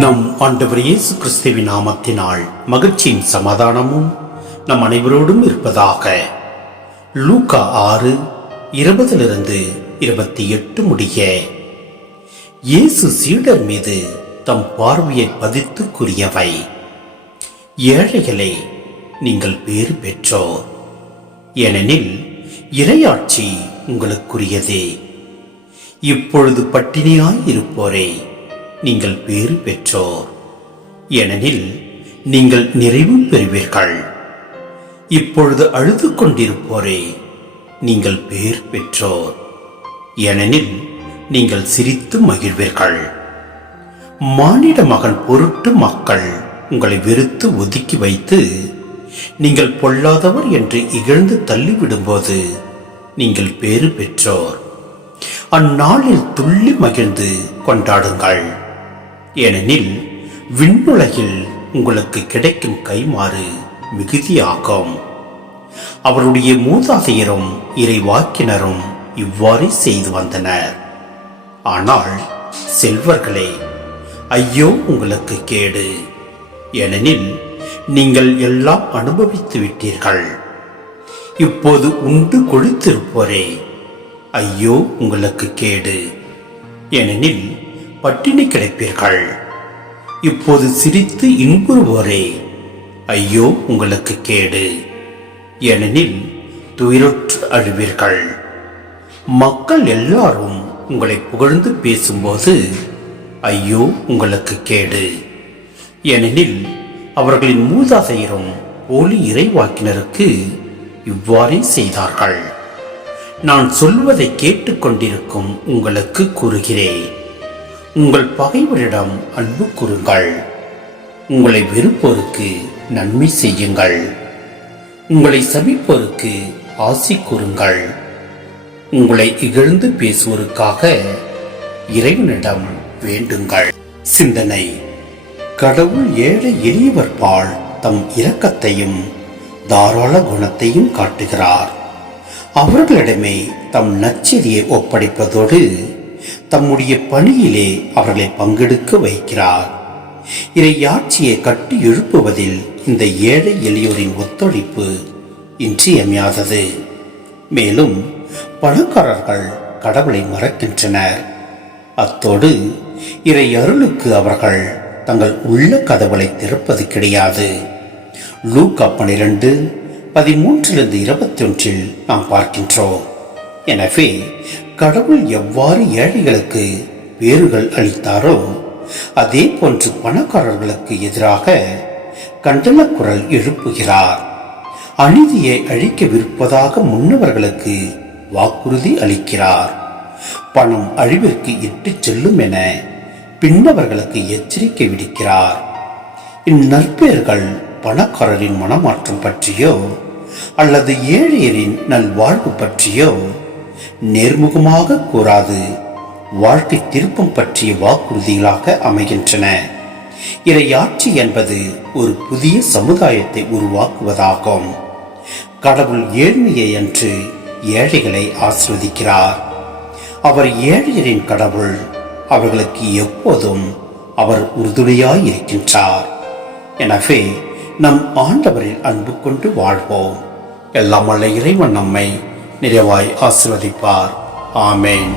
நம் ஆண்டவர் இயேசு கிறிஸ்துவின் நாமத்தினால் மகிழ்ச்சியின் சமாதானமும் நம் அனைவரோடும் இருப்பதாக. லூக்கா 6:20-28 முடிய. இயேசு சீடர் மீது தம் பார்வையை பதித்து கூறியவை: ஏழைகளே, நீங்கள் பேறு பெற்றோர், ஏனெனில் இறையாட்சி உங்களுக்குரியதே. இப்பொழுது பட்டினியாய் இருப்போரே, நீங்கள் பேறு பெற்றோர், ஏனெனில் நீங்கள் நிறைவு பெறுவீர்கள். இப்பொழுது அழுது கொண்டிருப்போரே, நீங்கள் பேறு பெற்றோர், ஏனெனில் நீங்கள் சிரித்து மகிழ்வீர்கள். மானிட மகன் பொருட்டு மக்கள் உங்களை வெறுத்து ஒதுக்கி வைத்து நீங்கள் பொல்லாதவர் என்று இகழ்ந்து தள்ளிவிடும்போது நீங்கள் பேறு பெற்றோர். அந்நாளில் துள்ளி மகிழ்ந்து கொண்டாடுங்கள், ஏனெனில் விண்ணுலகில் உங்களுக்கு கிடைக்கும் கைமாறு மிகுதியாகும். அவருடைய மூதாதையரும் இறைவாக்கினரும் இவ்வாறு செய்து வந்தனர். ஆனால் செல்வர்களே, ஐயோ உங்களுக்கு கேடு, ஏனெனில் நீங்கள் எல்லாம் அனுபவித்து விட்டீர்கள். இப்போது உண்டு கொழுத்திருப்போரே, ஐயோ உங்களுக்கு கேடு, ஏனெனில் பட்டினி கிடைப்பீர்கள். இப்போது சிரித்து இன்புறுவோரே, ஐயோ உங்களுக்கு கேடு, ஏனெனில் துயருற்று அழுவீர்கள். மக்கள் எல்லாரும் உங்களை புகழ்ந்து பேசும்போது ஐயோ உங்களுக்கு கேடு, ஏனெனில் அவர்களின் மூதாதையரும் போலி இறைவாக்கினருக்கு இவ்வாறே செய்தார்கள். நான் சொல்வதை கேட்டுக்கொண்டிருக்கும் உங்களுக்கு கூறுகிறேன், உங்கள் பகைவரிடம் அன்பு கூறுங்கள், உங்களை வெறுப்போருக்கு நன்மை செய்யுங்கள், உங்களை சபிப்போருக்கு ஆசி கூறுங்கள், உங்களை இகழ்ந்து பேசுவோருக்காக இறைவனிடம் வேண்டுங்கள். சிந்தனை: கடவுள் ஏழை எளியவர் பால் தம் இரக்கத்தையும் தாராள குணத்தையும் காட்டுகிறார். அவர்களிடமே தம் நற்செய்தியை ஒப்படைப்பதோடு தம்முடைய பணியிலே அவர்களை பங்கெடுக்க வைக்கிறார். இறையாட்சியை கட்டி எழுப்புவதில் இந்த ஏழை எளியோரின் ஒத்துழைப்பு இன்றியமையாதது. மேலும் பணக்காரர்கள் கடவுளை மறக்கின்றனர். அத்தோடு இறை அருளுக்கு அவர்கள் தங்கள் உள்ள கதவுகளை திறப்பது கிடையாது. லூக்கா 12:13-21 நாம் பார்க்கின்றோம். எனவே கடவுள் எவ்வாறு ஏழைகளுக்கு பேறுகள் அளித்தாரோ அதே போன்று பணக்காரர்களுக்கு எதிராக கண்டன குரல் எழுப்புகிறார். அநீதியை அழிக்கவிருப்பதாக முன்னவர்களுக்கு வாக்குறுதி அளிக்கிறார். பணம் அழிவிற்கு இட்டுச் செல்லும் என பின்னவர்களுக்கு எச்சரிக்கை விடுக்கிறார். இந்நற்பெயர்கள் பணக்காரரின் மனமாற்றம் பற்றியோ அல்லது ஏழையரின் நல்வாழ்வு பற்றியோ நேர்முகமாக கூறாது வாழ்க்கை திருப்பம் பற்றிய வாக்குறுதிகளாக அமைகின்றன. இறையாட்சி என்பது ஒரு புதிய சமுதாயத்தை உருவாக்குவதாகும். கடவுள் ஏழ்மையை அன்று ஏழைகளை ஆசிர்வதிக்கிறார். அவர் ஏழையரின் கடவுள். அவர்களுக்கு எப்போதும் அவர் உறுதுணையாய் இருக்கின்றார். எனவே நம் ஆண்டவரில் அன்பு கொண்டு வாழ்வோம். எல்லாம் வல்ல இறைவன் நம்மை நிறைவாய் ஆசீர்வதிப்பார். ஆமென்.